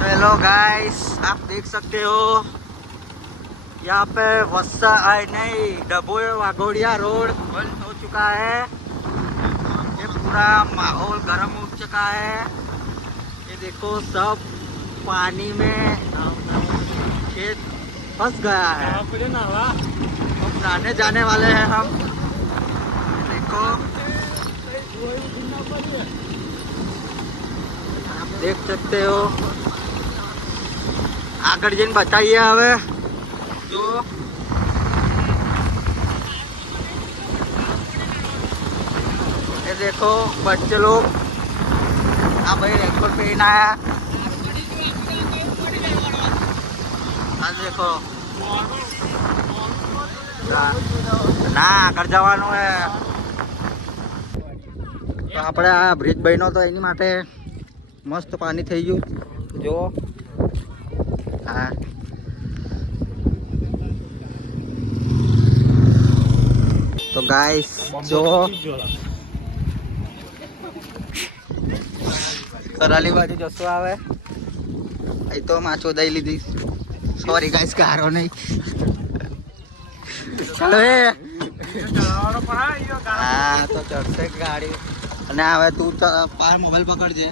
Hello guys, आप देख सकते हो यहाँ पे वस्सा नहीं डबोए वाघोड़िया रोड बंद हो चुका है। ये पूरा माहौल गर्म हो चुका है। ये देखो सब पानी में खेत फंस गया है। अब नहाने जाने वाले हैं हम। देखो आप देख सकते हो। આગળ જઈને બતાવીએ હવે જો ये देखो बच्चे लोग हाँ भाई रेनकोट पहना है। हाँ देखो ના આગળ જવાનું હે તો આપણે આ બ્રિજ બન્યો તો એની માટે મસ્ત પાણી થઈ ગયું જો हाँ तो गाइस जो कराली बाजू जसो आवे आई तो माचो दई लीधी। सॉरी गाइस कारो नहीं चलो हाँ तो चढ़से गाड़ी અને હવે તું પાર મોબાઈલ પકડજે।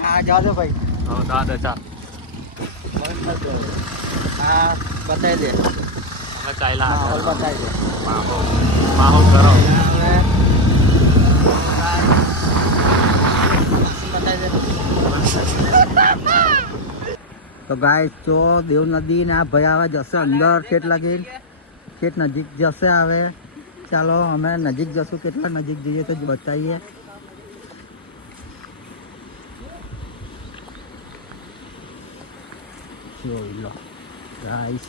હા જાજો ભાઈ હા દાદા ચા हाँ बताई दे माहौल बताई दे माहौल करो बताई दे। तो गाइस जो देव नदी ने भाई आवे जसे अंदर खेत लगी खेत नजीक जसे आवे। चलो हमें नजीक जसू केटला नजीक जइए तो बताइए। लो गाइस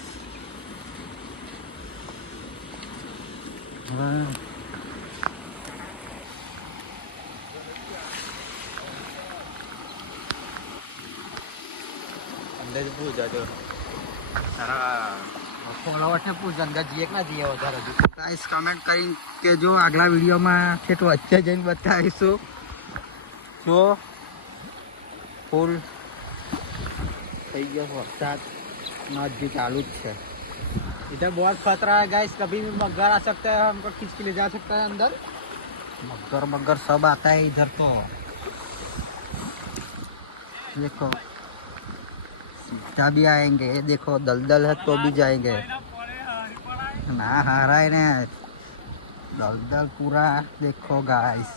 अंदर पूजा जो सारा फॉलोवर्स ने पूछ अंदर जीए ना जीए उधर अभी गाइस कमेंट करी के जो अगला वीडियो में ठेठ वच्चे जઈને बताईશું जो फूल થઈ ગયો વરસાદ नदी चालू है। इधर बहुत खतरा है गाइस, कभी भी मगर आ सकता है, हमको खींच के ले जा सकता है अंदर। मगर सब आता है इधर। तो देखो सीधा भी आएंगे, देखो दलदल है तो भी जाएंगे ना हारा है ना दलदल पूरा। देखो गाइस